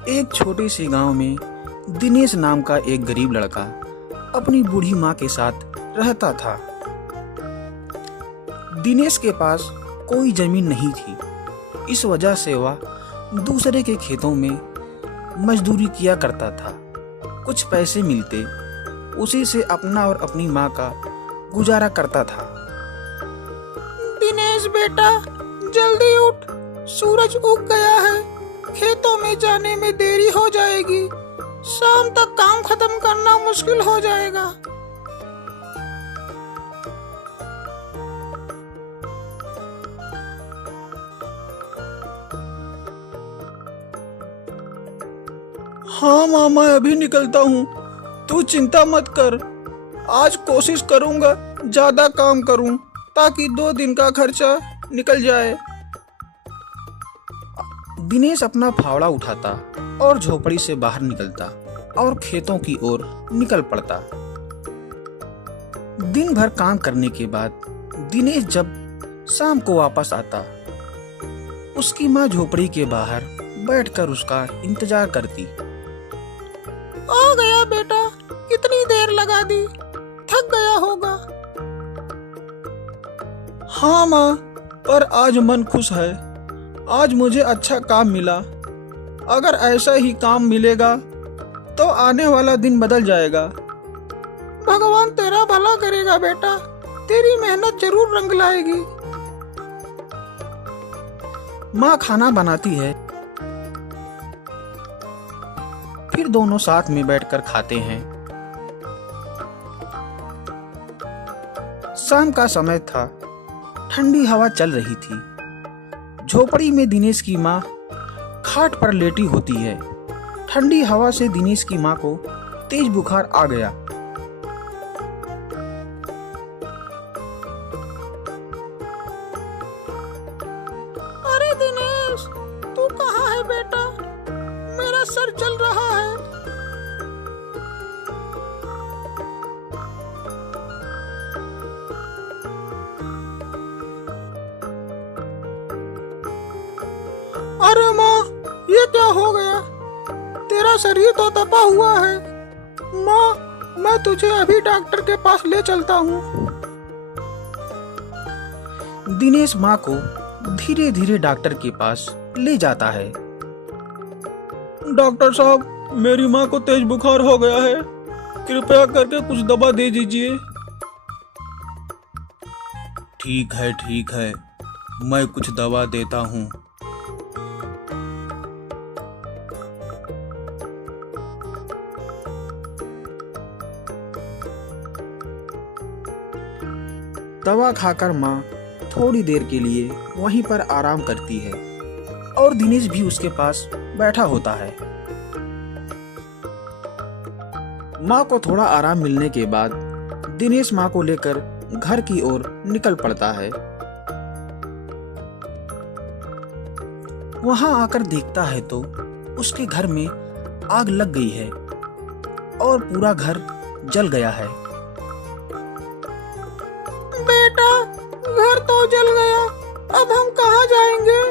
एक छोटे से गांव में दिनेश नाम का एक गरीब लड़का अपनी बूढ़ी माँ के साथ रहता था। दिनेश के पास कोई जमीन नहीं थी, इस वजह से वह दूसरे के खेतों में मजदूरी किया करता था। कुछ पैसे मिलते, उसी से अपना और अपनी माँ का गुजारा करता था। दिनेश बेटा, जल्दी उठ, सूरज उग गया है। खेतों में जाने में देरी हो जाएगी, शाम तक काम खत्म करना मुश्किल हो जाएगा। हाँ माँ, मैं अभी निकलता हूँ, तू चिंता मत कर। आज कोशिश करूँगा ज्यादा काम करूँ ताकि 2 दिन का खर्चा निकल जाए। दिनेश अपना फावड़ा उठाता और झोपड़ी से बाहर निकलता और खेतों की ओर निकल पड़ता। दिन भर काम करने के बाद दिनेश जब शाम को वापस आता, उसकी माँ झोपड़ी के बाहर बैठकर उसका इंतजार करती। आ गया बेटा, कितनी देर लगा दी, थक गया होगा। हाँ माँ, पर आज मन खुश है। आज मुझे अच्छा काम मिला। अगर ऐसा ही काम मिलेगा तो आने वाला दिन बदल जाएगा। भगवान तेरा भला करेगा बेटा, तेरी मेहनत जरूर रंग लाएगी। माँ खाना बनाती है, फिर दोनों साथ में बैठकर खाते हैं। शाम का समय था, ठंडी हवा चल रही थी। झोपड़ी में दिनेश की माँ खाट पर लेटी होती है। ठंडी हवा से दिनेश की माँ को तेज बुखार आ गया। अरे दिनेश, तू कहाँ है बेटा? मेरा सर जल रहा है। अरे माँ, ये क्या हो गया? तेरा शरीर तो तपा हुआ है। माँ, मैं तुझे अभी डॉक्टर के पास ले चलता हूँ। दिनेश माँ को धीरे धीरे डॉक्टर के पास ले जाता है। डॉक्टर साहब, मेरी माँ को तेज बुखार हो गया है, कृपया करके कुछ दवा दे दीजिए। ठीक है, मैं कुछ दवा देता हूँ। दवा खाकर माँ थोड़ी देर के लिए वहीं पर आराम करती है और दिनेश भी उसके पास बैठा होता है। माँ को थोड़ा आराम मिलने के बाद दिनेश माँ को लेकर घर की ओर निकल पड़ता है। वहां आकर देखता है तो उसके घर में आग लग गई है और पूरा घर जल गया है। बेटा, घर तो जल गया, अब हम कहाँ जाएंगे?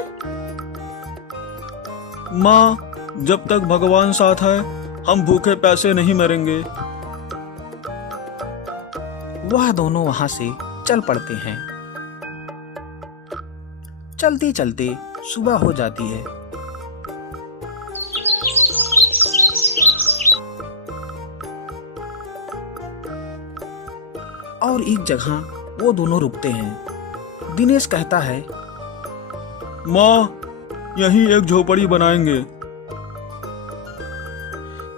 माँ, जब तक भगवान साथ है, हम भूखे प्यासे नहीं मरेंगे। वह दोनों वहां से चल पड़ते हैं। चलते चलते सुबह हो जाती है। और एक जगह वो दोनों रुकते हैं। दिनेश कहता है, माँ, यहीं एक झोपड़ी बनाएंगे।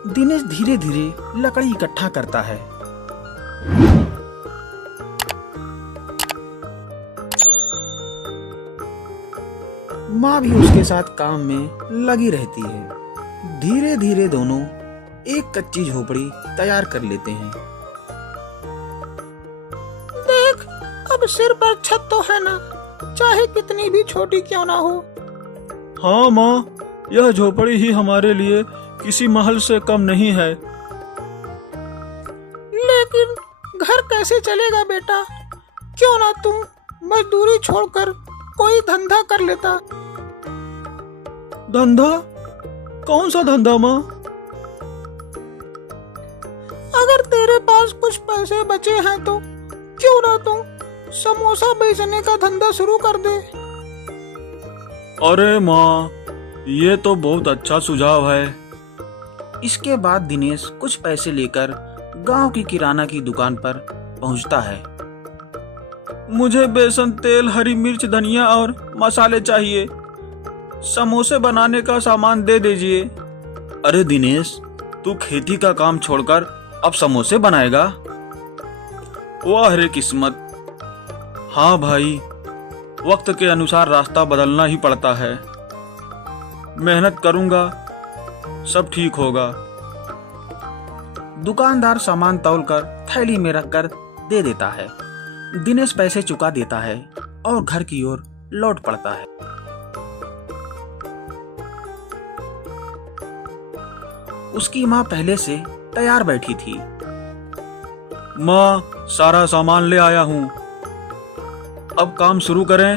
दिनेश धीरे धीरे लकड़ी इकट्ठा करता है। माँ भी उसके साथ काम में लगी रहती है। धीरे धीरे दोनों एक कच्ची झोपड़ी तैयार कर लेते हैं। देख, अब सिर पर छत तो है ना, चाहे कितनी भी छोटी क्यों ना हो। हाँ माँ, यह झोपड़ी ही हमारे लिए किसी महल से कम नहीं है। लेकिन घर कैसे चलेगा बेटा? क्यों ना तुम मजदूरी छोड़कर कोई धंधा कर लेता। धंधा? कौन सा धंधा माँ? अगर तेरे पास कुछ पैसे बचे हैं तो क्यों ना तू समोसा बेचने का धंधा शुरू कर दे। अरे माँ, ये तो बहुत अच्छा सुझाव है। इसके बाद दिनेश कुछ पैसे लेकर गांव की किराना की दुकान पर पहुंचता है। मुझे बेसन, तेल, हरी मिर्च, धनिया और मसाले चाहिए। समोसे बनाने का सामान दे दीजिए। अरे दिनेश, तू खेती का काम छोड़कर अब समोसे बनाएगा? वाह रे किस्मत। हाँ भाई, वक्त के अनुसार रास्ता बदलना ही पड़ता है। मेहनत करूंगा, सब ठीक होगा। दुकानदार सामान तौलकर थैली में रखकर दे देता है। दिनेश पैसे चुका देता है और घर की ओर लौट पड़ता है। उसकी माँ पहले से तैयार बैठी थी। माँ, सारा सामान ले आया हूँ, अब काम शुरू करें।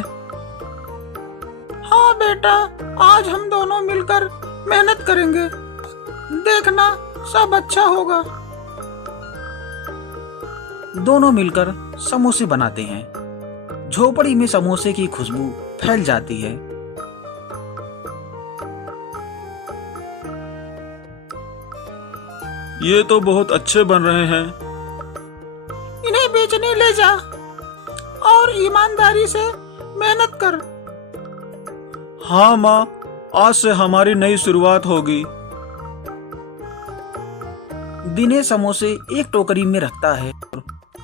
हाँ बेटा, आज हम दोनों मिलकर मेहनत करेंगे, देखना सब अच्छा होगा। दोनों मिलकर समोसे बनाते हैं। झोपड़ी में समोसे की खुशबू फैल जाती है। ये तो बहुत अच्छे बन रहे हैं। इन्हें बेचने ले जा और ईमानदारी से मेहनत कर। हाँ माँ, आज से हमारी नई शुरुआत होगी। दिनेश समोसे एक टोकरी में रखता है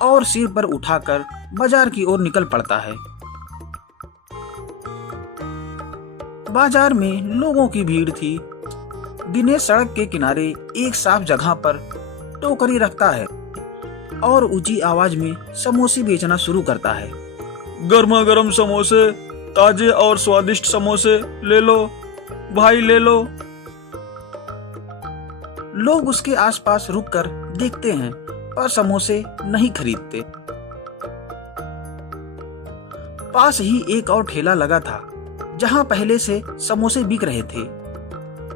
और सिर पर उठाकर बाजार की ओर निकल पड़ता है। बाजार में लोगों की भीड़ थी। दिनेश सड़क के किनारे एक साफ जगह पर टोकरी रखता है और ऊंची आवाज में समोसे बेचना शुरू करता है। गर्मा गर्म समोसे, ताजे और स्वादिष्ट समोसे ले लो भाई, ले लो। लोग उसके आसपास रुककर देखते हैं पर समोसे नहीं खरीदते। पास ही एक और ठेला लगा था जहां पहले से समोसे बिक रहे थे।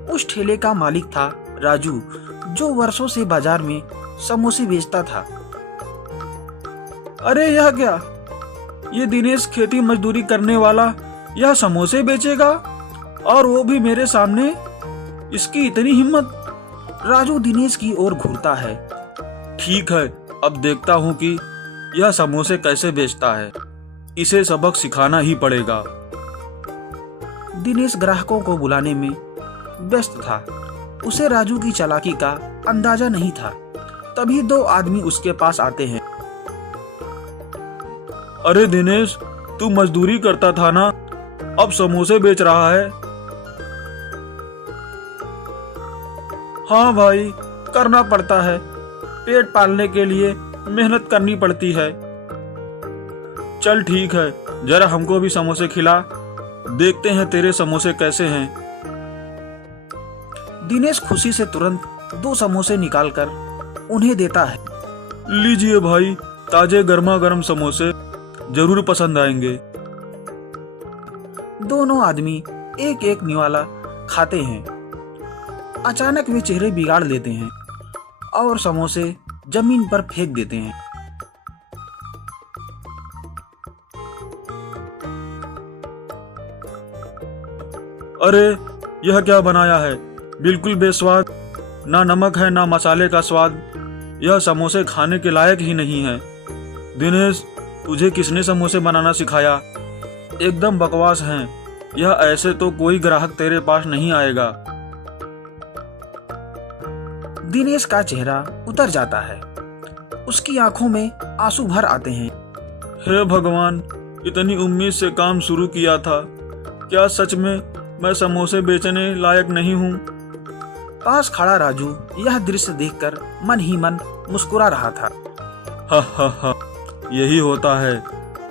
उस ठेले का मालिक था राजू, जो वर्षों से बाजार में समोसे बेचता था। अरे यह क्या, ये दिनेश खेती मजदूरी करने वाला यह समोसे बेचेगा, और वो भी मेरे सामने? इसकी इतनी हिम्मत। राजू दिनेश की ओर घूरता है। ठीक है, अब देखता हूँ कि यह समोसे कैसे बेचता है। इसे सबक सिखाना ही पड़ेगा। दिनेश ग्राहकों को बुलाने में व्यस्त था। उसे राजू की चालाकी का अंदाजा नहीं था। तभी दो आदमी उसके पास आते हैं। अरे दिनेश, तू मजदूरी करता था ना, अब समोसे बेच रहा है? हाँ भाई, करना पड़ता है। पेट पालने के लिए मेहनत करनी पड़ती है। चल ठीक है, जरा हमको भी समोसे खिला, देखते हैं तेरे समोसे कैसे हैं। दिनेश खुशी से तुरंत 2 समोसे निकालकर उन्हें देता है। लीजिए भाई, ताजे गर्मा गर्म समोसे, जरूर पसंद आएंगे। दोनों आदमी एक एक निवाला खाते हैं। अचानक वे चेहरे बिगाड़ लेते हैं और समोसे जमीन पर फेंक देते हैं। अरे यह क्या बनाया है, बिल्कुल बेस्वाद। ना नमक है ना मसाले का स्वाद। यह समोसे खाने के लायक ही नहीं है। दिनेश, तुझे किसने समोसे बनाना सिखाया? एकदम बकवास हैं। यह ऐसे तो कोई ग्राहक तेरे पास नहीं आएगा। दिनेश का चेहरा उतर जाता है। उसकी आंखों में आंसू भर आते हैं। हे भगवान, इतनी उम्मीद से काम शुरू किया था, क्या सच में मैं समोसे बेचने लायक नहीं हूँ? पास खड़ा राजू यह दृश्य देखकर मन ही मन मुस्कुरा रहा था। हा हा हा, यही होता है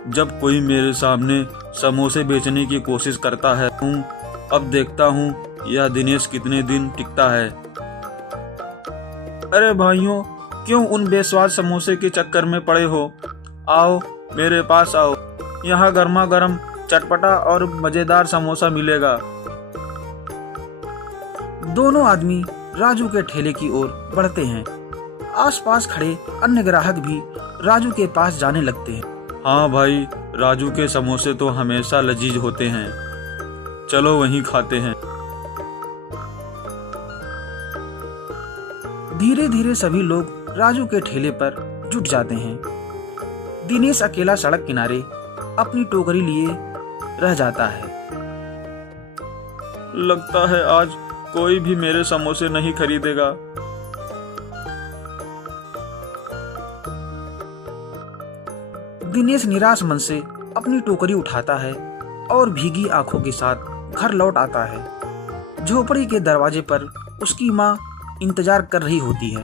जब कोई मेरे सामने समोसे बेचने की कोशिश करता है। अब देखता हूँ यह दिनेश कितने दिन टिकता है। अरे भाइयों, क्यों उन बेस्वाद समोसे के चक्कर में पड़े हो? आओ मेरे पास आओ, यहाँ गर्मा गर्म चटपटा और मजेदार समोसा मिलेगा। दोनों आदमी राजू के ठेले की ओर बढ़ते हैं। आसपास खड़े अन्य ग्राहक भी राजू के पास जाने लगते हैं। हाँ भाई, राजू के समोसे तो हमेशा लजीज होते हैं, चलो वहीं खाते हैं। धीरे धीरे सभी लोग राजू के ठेले पर जुट जाते हैं। दिनेश अकेला सड़क किनारे अपनी टोकरी लिए रह जाता है। लगता है आज कोई भी मेरे समोसे नहीं खरीदेगा। दिनेश निराश मन से अपनी टोकरी उठाता है और भीगी आंखों के साथ घर लौट आता है। झोपड़ी के दरवाजे पर उसकी माँ इंतजार कर रही होती है।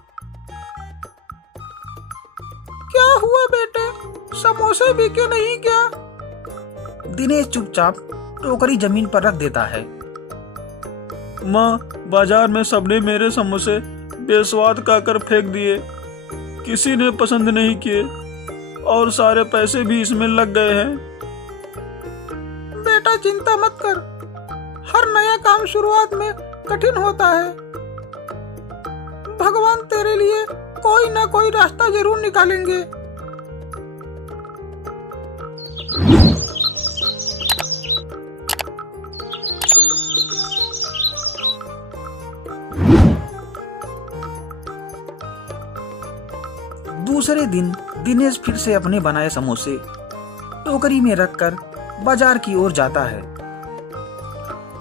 क्या हुआ बेटे, समोसे बिके नहीं क्या? दिनेश चुपचाप टोकरी जमीन पर रख देता है। माँ, बाजार में सबने मेरे समोसे बेस्वाद कहकर फेंक दिए, किसी ने पसंद नहीं किए और सारे पैसे भी इसमें लग गए हैं। बेटा चिंता मत कर, हर नया काम शुरुआत में कठिन होता है। भगवान तेरे लिए कोई ना कोई रास्ता जरूर निकालेंगे। दूसरे दिन दिनेश फिर से अपने बनाए समोसे टोकरी में रखकर बाजार की ओर जाता है।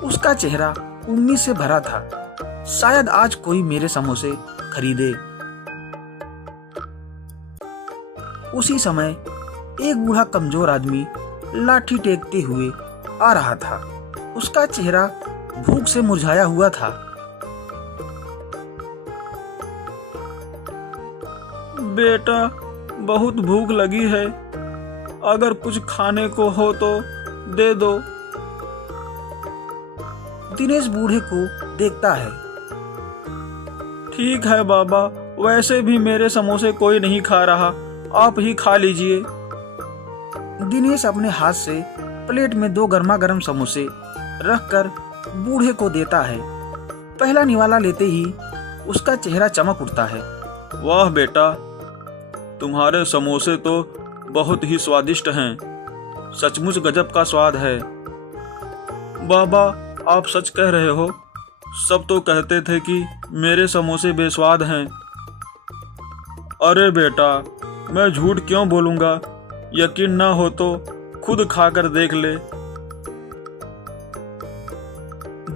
उसका चेहरा उम्मीद से भरा था, शायद आज कोई मेरे समोसे खरीदे। उसी समय एक बूढ़ा कमजोर आदमी लाठी टेकते हुए आ रहा था। उसका चेहरा भूख से मुरझाया हुआ था। बेटा, बहुत भूख लगी है, अगर कुछ खाने को हो तो दे दो। दिनेश बूढ़े को देखता है। ठीक है बाबा, वैसे भी मेरे समोसे कोई नहीं खा रहा, आप ही खा लीजिए। दिनेश अपने हाथ से प्लेट में 2 गर्मा गर्म समोसे रखकर बूढ़े को देता है। पहला निवाला लेते ही उसका चेहरा चमक उठता है। वाह बेटा, तुम्हारे समोसे तो बहुत ही स्वादिष्ट हैं, सचमुच गजब का स्वाद है। बाबा, आप सच कह रहे हो? सब तो कहते थे कि मेरे समोसे बेस्वाद हैं। अरे बेटा, मैं झूठ क्यों बोलूंगा, यकीन ना हो तो खुद खाकर देख ले।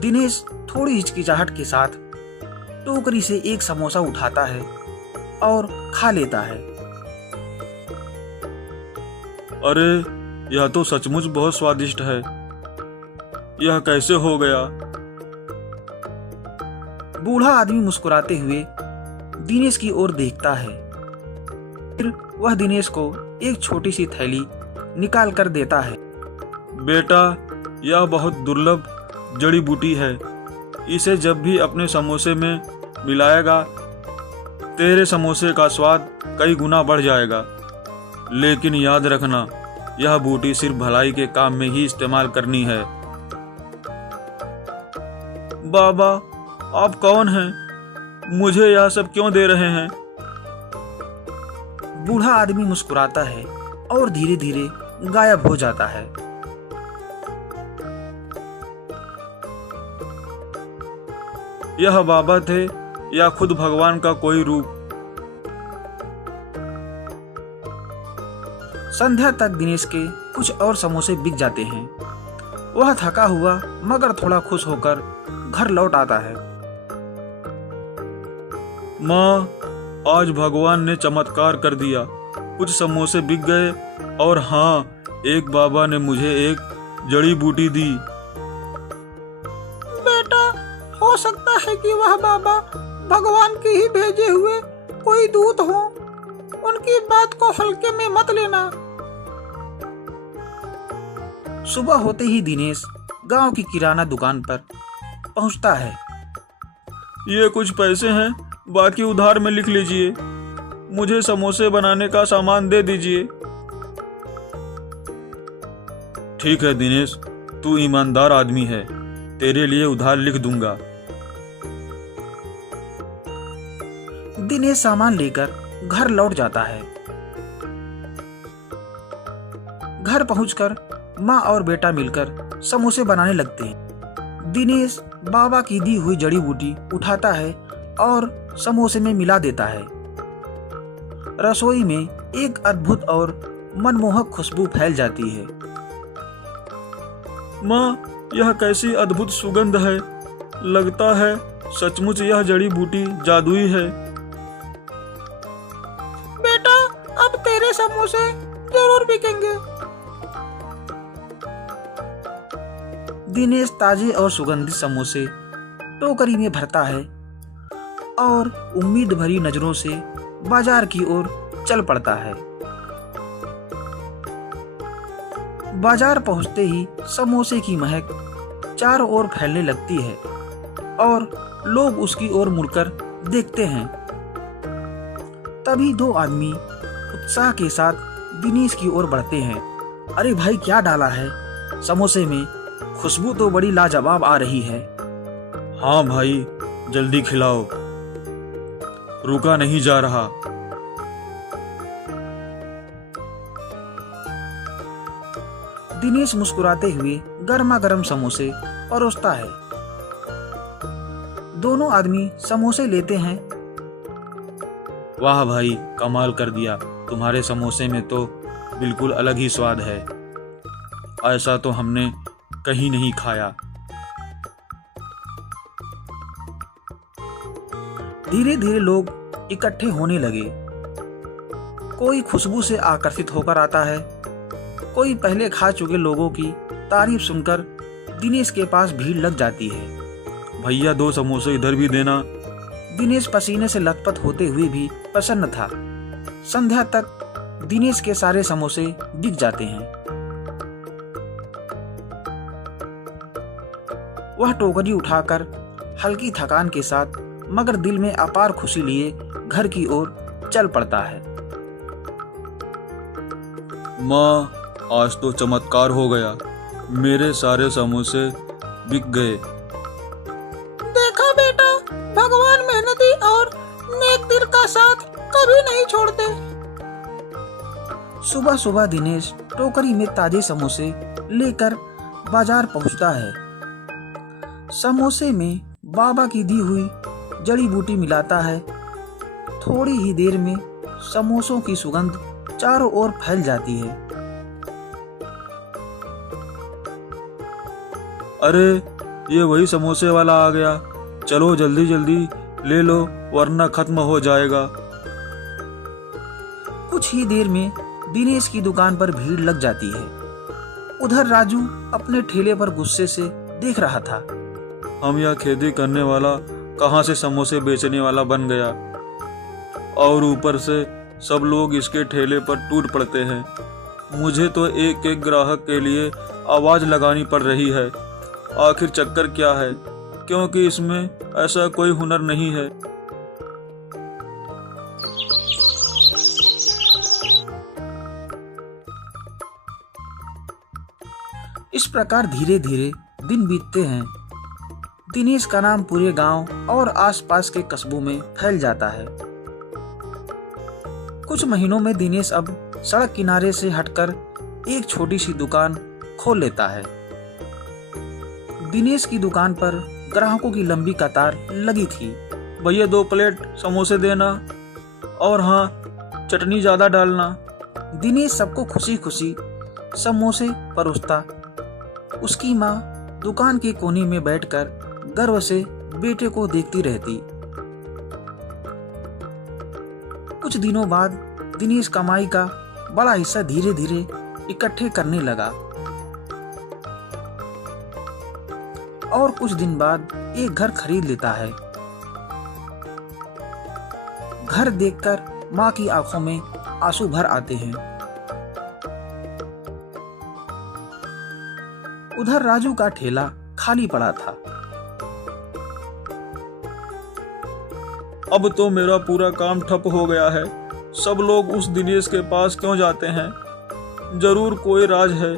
दिनेश थोड़ी हिचकिचाहट के साथ टोकरी से एक समोसा उठाता है और खा लेता है। अरे, यह तो सचमुच बहुत स्वादिष्ट है, यह कैसे हो गया? बूढ़ा आदमी मुस्कुराते हुए दिनेश की ओर देखता है। फिर वह दिनेश को एक छोटी सी थैली निकाल कर देता है। बेटा, यह बहुत दुर्लभ जड़ी बूटी है, इसे जब भी अपने समोसे में मिलाएगा तेरे समोसे का स्वाद कई गुना बढ़ जाएगा। लेकिन याद रखना, यह बूटी सिर्फ भलाई के काम में ही इस्तेमाल करनी है। बाबा, आप कौन हैं? मुझे यह सब क्यों दे रहे हैं? बूढ़ा आदमी मुस्कुराता है और धीरे धीरे गायब हो जाता है। यह बाबा थे या खुद भगवान का कोई रूप? संध्या तक दिनेश के कुछ और समोसे बिक जाते हैं। वह थका हुआ मगर थोड़ा खुश होकर घर लौट आता है। माँ, आज भगवान ने चमत्कार कर दिया, कुछ समोसे बिक गए और हाँ, एक बाबा ने मुझे एक जड़ी बूटी दी। बेटा, हो सकता है कि वह बाबा भगवान के ही भेजे हुए कोई दूत हो, उनकी बात को हल्के में मत लेना। सुबह होते ही दिनेश गांव की किराना दुकान पर पहुंचता है। ये कुछ पैसे हैं, बाकी उधार में लिख लीजिए, मुझे समोसे बनाने का सामान दे दीजिए। ठीक है दिनेश, तू ईमानदार आदमी है, तेरे लिए उधार लिख दूंगा। दिनेश सामान लेकर घर लौट जाता है। घर पहुंचकर माँ और बेटा मिलकर समोसे बनाने लगते हैं। दिनेश बाबा की दी हुई जड़ी बूटी उठाता है और समोसे में मिला देता है। रसोई में एक अद्भुत और मनमोहक खुशबू फैल जाती है। माँ, यह कैसी अद्भुत सुगंध है। लगता है सचमुच यह जड़ी बूटी जादुई है। बेटा, अब तेरे समोसे जरूर बिकेंगे। दिनेश ताजे और सुगंधित समोसे टोकरी में भरता है और उम्मीद भरी नजरों से बाजार की ओर चल पड़ता है। बाजार पहुंचते ही समोसे की महक चारों ओर फैलने लगती है और लोग उसकी ओर मुड़कर देखते हैं। तभी दो आदमी उत्साह के साथ दिनेश की ओर बढ़ते हैं। अरे भाई, क्या डाला है समोसे में? खुशबू तो बड़ी लाजवाब आ रही है। हाँ भाई, जल्दी खिलाओ, रुका नहीं जा रहा। दिनेश मुस्कुराते हुए गर्मा गर्म समोसे परोसता है। दोनों आदमी समोसे लेते हैं। वाह भाई, कमाल कर दिया। तुम्हारे समोसे में तो बिल्कुल अलग ही स्वाद है। ऐसा तो हमने कहीं नहीं खाया। धीरे धीरे लोग इकट्ठे होने लगे। कोई खुशबू से आकर्षित होकर आता है, कोई पहले खा चुके लोगों की तारीफ सुनकर दिनेश के पास भीड़ लग जाती है। भैया, 2 समोसे इधर भी देना। दिनेश पसीने से लथपथ होते हुए भी प्रसन्न था। संध्या तक दिनेश के सारे समोसे बिक जाते हैं। वह टोकरी उठाकर हल्की थकान के साथ मगर दिल में अपार खुशी लिए घर की ओर चल पड़ता है। माँ, आज तो चमत्कार हो गया। मेरे सारे समोसे बिक गए। देखा बेटा, भगवान मेहनती और नेक दिल का साथ कभी नहीं छोड़ते। सुबह सुबह दिनेश टोकरी में ताजे समोसे लेकर बाजार पहुंचता है। समोसे में बाबा की दी हुई जड़ी बूटी मिलाता है। थोड़ी ही देर में समोसों की सुगंध चारों ओर फैल जाती है। अरे, ये वही समोसे वाला आ गया। चलो जल्दी जल्दी ले लो, वरना खत्म हो जाएगा। कुछ ही देर में दिनेश की दुकान पर भीड़ लग जाती है। उधर राजू अपने ठेले पर गुस्से से देख रहा था। हम यह खेती करने वाला कहाँ से समोसे बेचने वाला बन गया, और ऊपर से सब लोग इसके ठेले पर टूट पड़ते हैं। मुझे तो एक एक ग्राहक के लिए आवाज लगानी पड़ रही है। आखिर चक्कर क्या है, क्योंकि इसमें ऐसा कोई हुनर नहीं है। इस प्रकार धीरे धीरे दिन बीतते हैं। दिनेश का नाम पूरे गांव और आसपास के कस्बों में फैल जाता है। कुछ महीनों में दिनेश अब सड़क किनारे से हटकर एक छोटी सी दुकान खोल लेता है। दिनेश की दुकान पर ग्राहकों की लंबी कतार लगी थी। भैया, 2 प्लेट समोसे देना, और हाँ, चटनी ज़्यादा डालना। दिनेश सबको खुशी खुशी समोसे परोसता। उसकी माँ दुकान के कोने में बैठकर गर्व से बेटे को देखती रहती। कुछ दिनों बाद दिनेश कमाई का बड़ा हिस्सा धीरे धीरे इकट्ठे करने लगा और कुछ दिन बाद एक घर खरीद लेता है। घर देखकर माँ की आंखों में आंसू भर आते हैं। उधर राजू का ठेला खाली पड़ा था। अब तो मेरा पूरा काम ठप हो गया है। सब लोग उस दिनेश के पास क्यों जाते हैं? जरूर कोई राज है,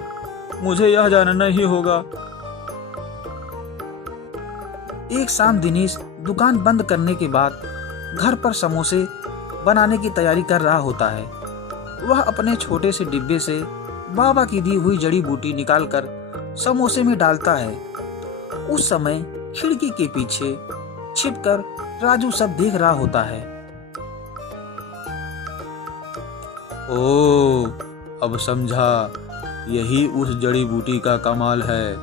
मुझे यह जानना ही होगा। एक शाम दिनेश दुकान बंद करने के बाद घर पर समोसे बनाने की तैयारी कर रहा होता है। वह अपने छोटे से डिब्बे से बाबा की दी हुई जड़ी बूटी निकालकर समोसे में डालता है। उस समय खिड़की के पीछे छिपकर राजू सब देख रहा होता है। ओ, अब समझा, यही उस जड़ी बूटी का कमाल है।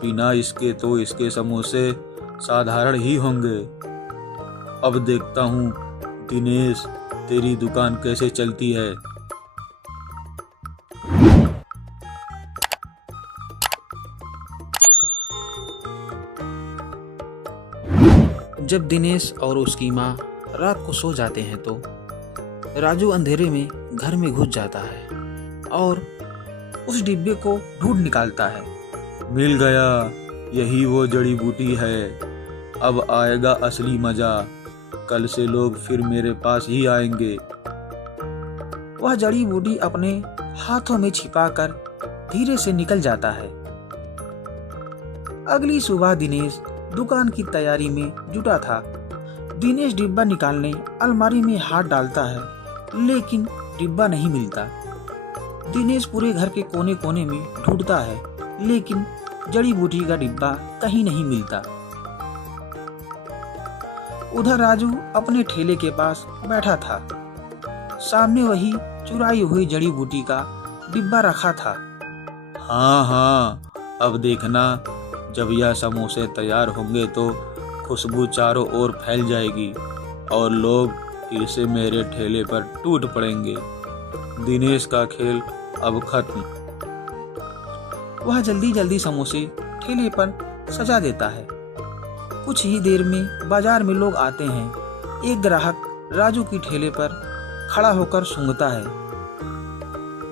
बिना इसके तो इसके समोसे साधारण ही होंगे। अब देखता हूँ दिनेश, तेरी दुकान कैसे चलती है। जब दिनेश और उसकी माँ रात को सो जाते हैं तो राजू अंधेरे में घर में घुस जाता है और उस डिब्बे को ढूंढ निकालता है। मिल गया, यही वो जड़ी बूटी है। अब आएगा असली मजा। कल से लोग फिर मेरे पास ही आएंगे। वह जड़ी बूटी अपने हाथों में छिपाकर धीरे से निकल जाता है। अगली सुबह दिनेश दुकान की तैयारी में जुटा था। दिनेश डिब्बा निकालने अलमारी में हाथ डालता है, लेकिन डिब्बा नहीं मिलता। दिनेश पूरे घर के कोने कोने में ढूंढता है, लेकिन जड़ी बूटी का डिब्बा कहीं नहीं मिलता। उधर राजू अपने ठेले के पास बैठा था। सामने वही चुराई हुई जड़ी बूटी का डिब्बा रखा था। हाँ हाँ, अब देखना, जब यह समोसे तैयार होंगे तो खुशबू चारों ओर फैल जाएगी और लोग फिर से मेरे ठेले पर टूट पड़ेंगे। दिनेश का खेल अब खत्म। वह जल्दी जल्दी समोसे ठेले पर सजा देता है। कुछ ही देर में बाजार में लोग आते हैं। एक ग्राहक राजू की ठेले पर खड़ा होकर सूंघता है।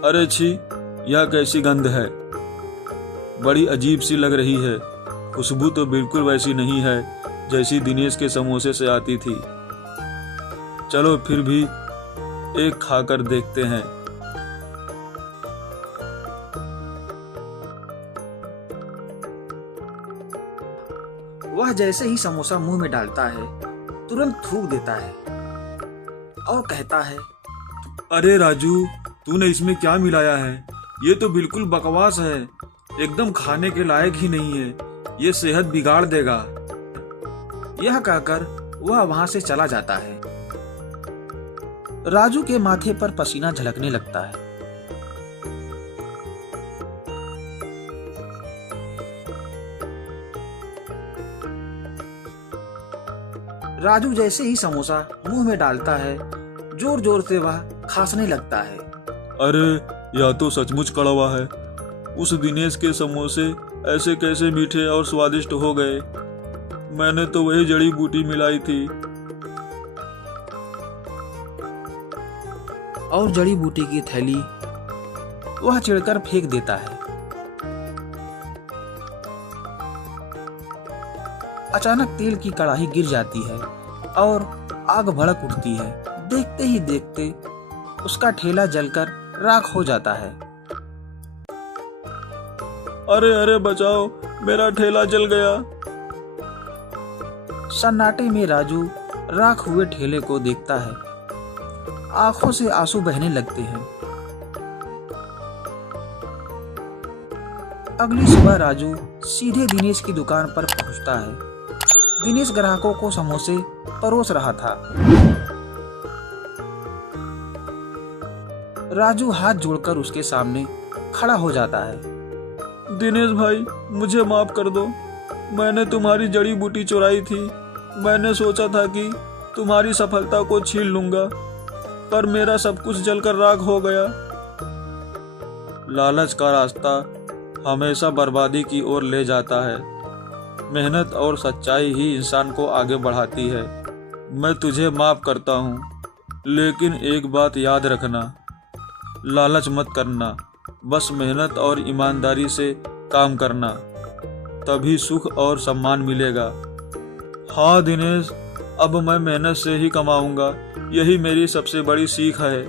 अरे छी, यह कैसी गंध है। बड़ी अजीब सी लग रही है। खुशबू तो बिल्कुल वैसी नहीं है जैसी दिनेश के समोसे से आती थी। चलो फिर भी एक खाकर देखते हैं। वह जैसे ही समोसा मुंह में डालता है, तुरंत थूक देता है और कहता है, अरे राजू, तूने इसमें क्या मिलाया है? ये तो बिल्कुल बकवास है। एकदम खाने के लायक ही नहीं है। ये सेहत बिगाड़ देगा। यह कहकर वह वहां से चला जाता है। राजू के माथे पर पसीना झलकने लगता है। राजू जैसे ही समोसा मुंह में डालता है, जोर जोर से वह खांसने लगता है। अरे, यह तो सचमुच कड़वा है। उस दिनेश के समोसे ऐसे कैसे मीठे और स्वादिष्ट हो गए? मैंने तो वही जड़ी बूटी मिलाई थी। और जड़ी बूटी की थैली वह चिढ़कर फेंक देता है। अचानक तेल की कड़ाही गिर जाती है और आग भड़क उठती है। देखते ही देखते उसका ठेला जलकर राख हो जाता है। अरे अरे बचाओ, मेरा ठेला जल गया। सन्नाटे में राजू राख हुए ठेले को देखता है। आंखों से आंसू बहने लगते हैं। अगली सुबह राजू सीधे दिनेश की दुकान पर पहुंचता है। दिनेश ग्राहकों को समोसे परोस रहा था। राजू हाथ जोड़कर उसके सामने खड़ा हो जाता है। दिनेश भाई, मुझे माफ कर दो। मैंने तुम्हारी जड़ी बूटी चुराई थी। मैंने सोचा था कि तुम्हारी सफलता को छीन लूंगा, पर मेरा सब कुछ जलकर राख हो गया। लालच का रास्ता हमेशा बर्बादी की ओर ले जाता है। मेहनत और सच्चाई ही इंसान को आगे बढ़ाती है। मैं तुझे माफ करता हूँ, लेकिन एक बात याद रखना, लालच मत करना। बस मेहनत और ईमानदारी से काम करना, तभी सुख और सम्मान मिलेगा। हाँ दिनेश, अब मैं मेहनत से ही कमाऊंगा। यही मेरी सबसे बड़ी सीख है।